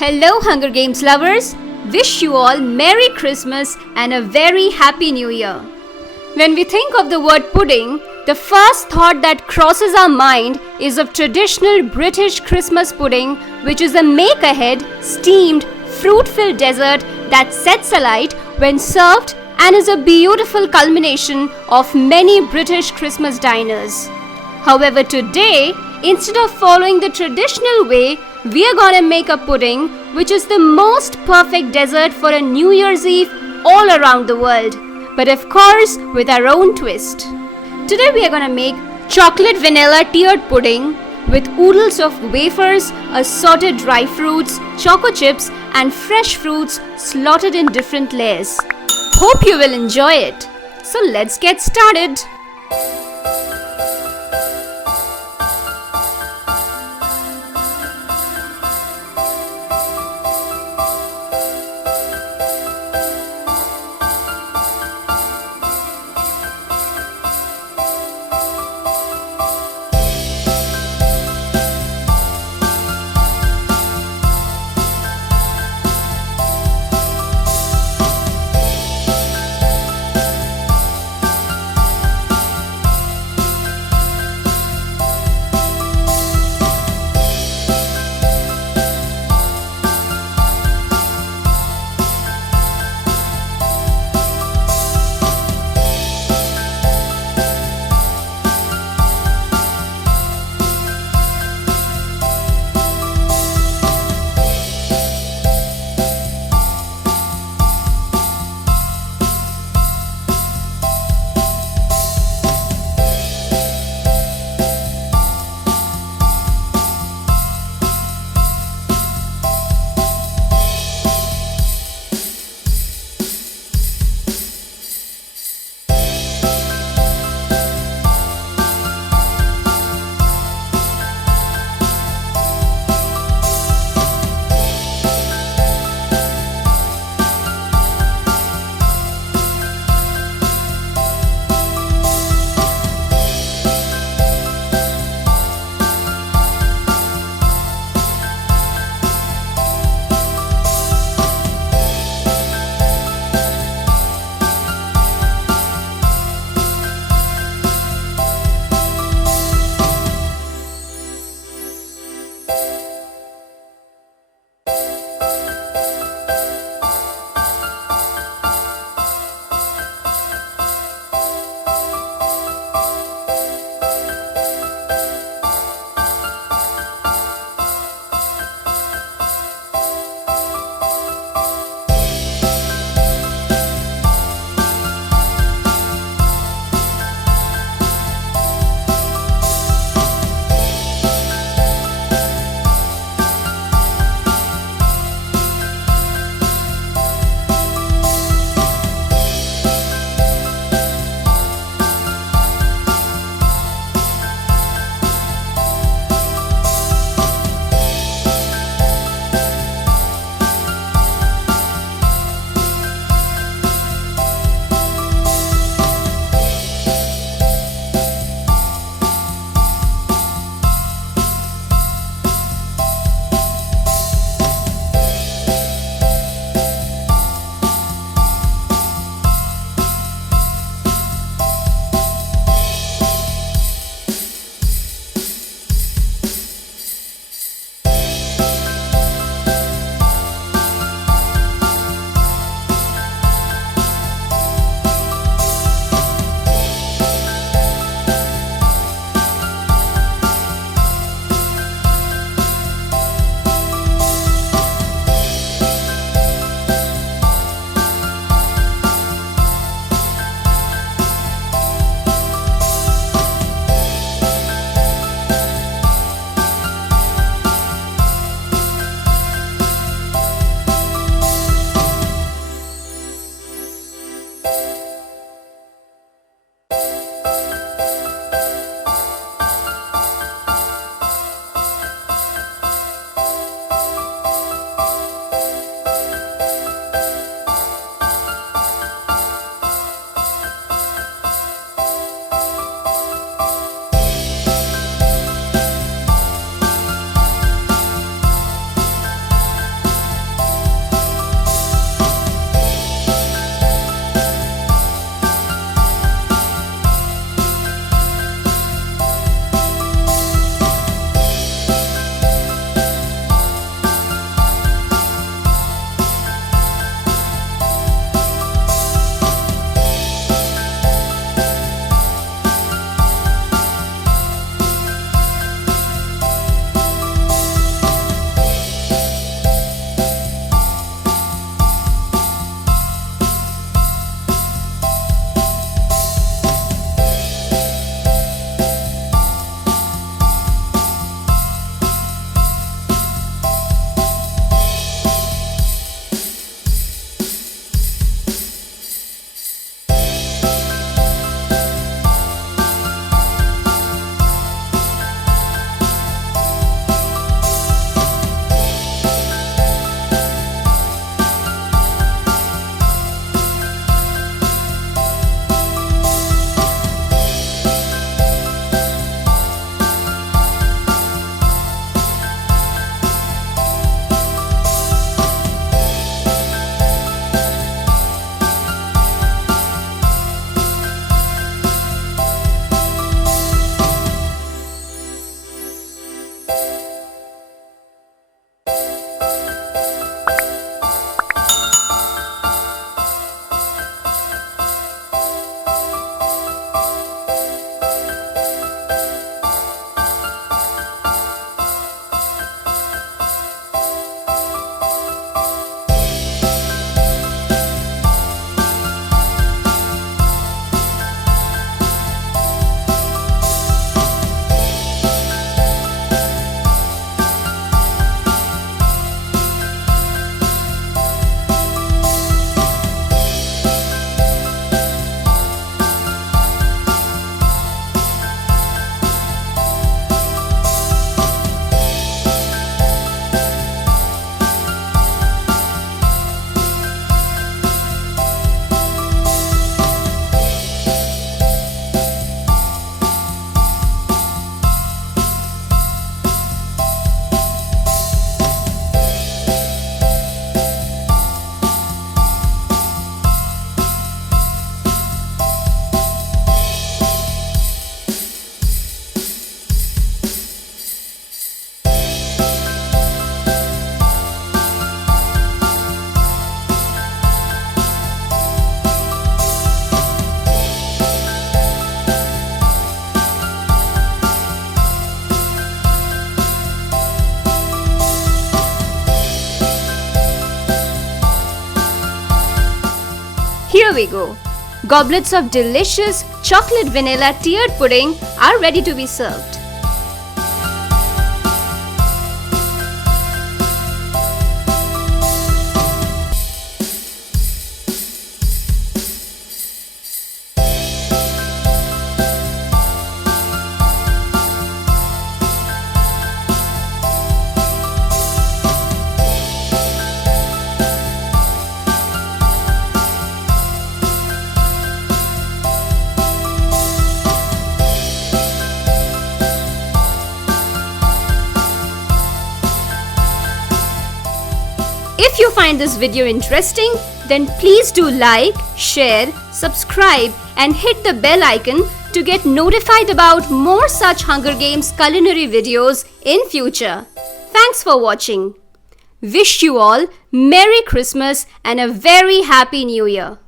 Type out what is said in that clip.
Hello Hunger Games lovers! Wish you all Merry Christmas and a very Happy New Year. When we think of the word pudding, the first thought that crosses our mind is of traditional British Christmas pudding, which is a make-ahead, steamed, fruit-filled dessert that sets alight when served and is a beautiful culmination of many British Christmas diners. However, today, instead of following the traditional way, we are gonna make a pudding which is the most perfect dessert for a New Year's Eve all around the world, but of course with our own twist. Today we are gonna make chocolate vanilla tiered pudding with oodles of wafers, assorted dry fruits, choco chips and fresh fruits slotted in different layers. Hope you will enjoy it. So let's get started. we go. Goblets of delicious chocolate vanilla tiered pudding are ready to be served. If you find this video interesting, then please do like, share, subscribe and hit the bell icon to get notified about more such Hunger Games culinary videos in future. Thanks for watching. Wish you all Merry Christmas and a very Happy New Year.